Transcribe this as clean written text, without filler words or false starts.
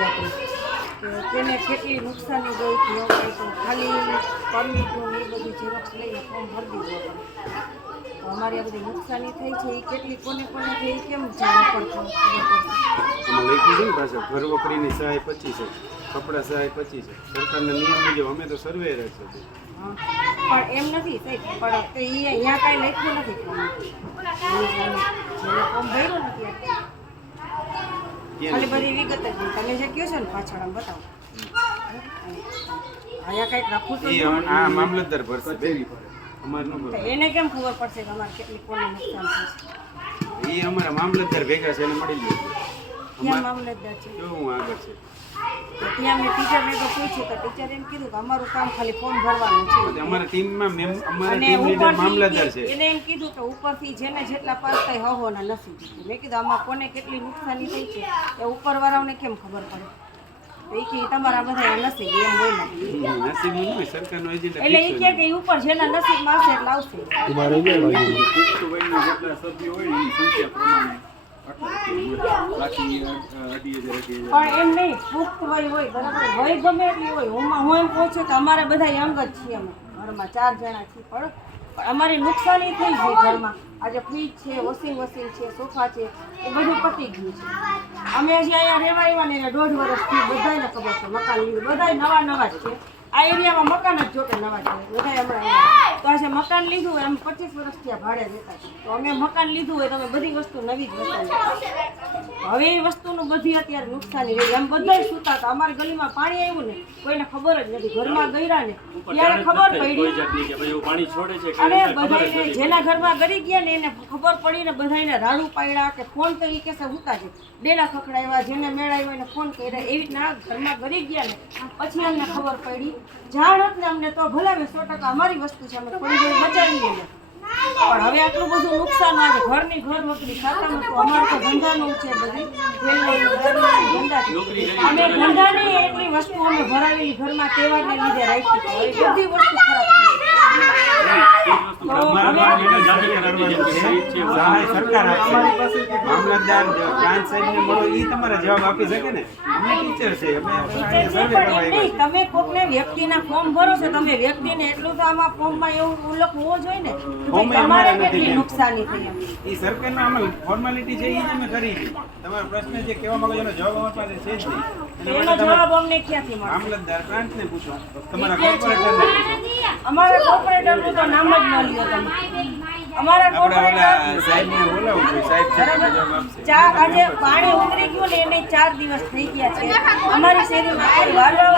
લીધું હતું કે તેને કેટલી નુકસાની ગઈ હતી એવું કંઈ તો ખાલી પરમિટનું એ બધું ઝેરોક્સ લઈને ફોર્મ ભરી દીધું હતું. તો અમારી આ બધી નુકસાની થઈ છે એ કેટલી કોને કોને થઈ એ કેમ જાણ કરતો લખ્યું છે ને પાછળ ઘર વપરીની સહાય 25 છે, કપડા સહાય 25 છે. સરકારના નિયમ મુજબ અમે તો સર્વે રહેશે. પણ એમ નથી સાહેબ, પણ તે અહીંયા કાંઈ લખ્યું નથી ફોર્મ ભર્યું નથી ખાલી બધી વિગત જ તમે જે કહો છો ને પાછળ આમ બતાવો અહીંયા કંઈક રાખવું તો આ મામલતદાર ભરશે અમારે ન ભરવું. એને કેમ ખબર પડશે કે અમારે કેટલી કોને નુકસાન થશે? એ અમારા મામલતદાર ભેગા છે એને મળી ગયું ક્યાં મામલતદાર છે? કેવું આગળ છે તો ત્યાં મેં ટીચરને તો પૂછ્યું તો ટીચર એમ કીધું કે અમારું કામ ખાલી ફોર્મ ભરવાનું છે અમારા ટીમમાં અમારા અને ટીમ લીડર મામલતદાર છે. એને એમ કીધું કે ઉપરથી જેને જેટલા પાસ થાય હવોના નથી. મેં કીધું આમાં કોને કેટલી નુકસાની થઈ છે એ ઉપરવાળાઓને કેમ ખબર પડે? તો એ કે તમારા બધા નસીબ એમ હોય ને નસીબ નું નહીં, સરકારનો એજન્ટ એટલે એ કે ઉપર જેના નસીબમાં આવશે એટલે આવશે. પુખ્તવયના જેટલા સભ્યો હોય એની સંખ્યા પ્રમાણે બાકી 18,000 પણ એમ નહીં, પુખ્ત વય હોય બરાબર, વય ગમે એટલી હોય. હું એમ કહું છું કે અમારે બધા યંગ જ છીએ, અમે ઘરમાં 4 જણા છીએ, પણ અમારી નુકસાની થઈ છે ઘરમાં. આજે ફ્રીજ છે, વોશિંગ મશીન છે, સોફા છે, એ બધું પતી ગયું છે. અમે હજી અહીંયા રહેવા આવ્યા ને એને 1.5 વર્ષથી બધાને ખબર છે મકાન લીધું, બધા નવા જ છે. આ એરિયામાં મકાન જ જોકે નવા છે બધા હમણાં. તો આજે મકાન લીધું હોય, અમે 25 વર્ષથી આ ભાડે રહેતા છીએ, તો અમે મકાન લીધું હોય તો અમે બધી વસ્તુ નવી જ બતાવી. હવે એ વસ્તુનું બધી અત્યારે નુકસાની રહી. એમ બધા સૂતા હતા. અમારી ગલીમાં પાણી આવ્યું ને કોઈને ખબર જ નથી. ઘરમાં ગયા ને ત્યારે ખબર પડી અને બધાને જેના ઘરમાં ગરી ગયા ને એને ખબર પડી ને બધાને રાડું પાડ્યા કે ફોન તો એ કેસે ઉતા છે ડેલા ખખડાવ્યા, જેને મેળાવ્યો એને ફોન કર્યા. એવી રીતના ઘરમાં ગરી ગયા ને પછી અમને ખબર પડી. જાણ હતી ને અમને તો ભલે 100% અમારી વસ્તુ છે, અમે થોડી ઘણી બચાવી લઈએ. પણ હવે આટલું બધું નુકસાન આવે ઘરની ઘર વકરી ખાતામાં તો અમારે તો ધંધાનું છે બધું અમે ધંધાની એટલી વસ્તુ અમે ભરાવેલી ઘરમાં તહેવારને લીધે રાખી તો એ બધી વસ્તુ ખરાબ મામલતદાર પ્રાંત સાહેબને મળો એ તમારા જવાબ આપી શકે ને. અમે ટીચર છે, અમે તમે કોકને વ્યક્તિના ફોર્મ ભરો છો, તમે વ્યક્તિને એટલું તો આમાં ફોર્મમાં એવું ઉલ્લેખ હોવો જોઈએ ને તમારે કેટલી નુકસાની થઈ. એ સરકારના અમલ ફોર્માલિટી છે એ જ અમે કરી છે. તમારો પ્રશ્ન જે કહેવા માંગો છો એનો જવાબ અમારી પાસે છે જ નહીં. એનો જવાબ અમને ક્યાંથી મળે? મામલતદાર પ્રાંતને પૂછો, તમારા કોર્પોરેટરને પૂછો. અમારા કોર્પોરેટરનું તો નામ જ ન લ્યો તમે. અમારા કોર્પોરેટર સાહેબને બોલાવો છો, સાહેબ છે જવાબ આપશે. આજે પાણી ઉતરી ગયું ને એને 4 દિવસ થઈ ગયા છે. અમારી શેરીમાં કોઈ વારવા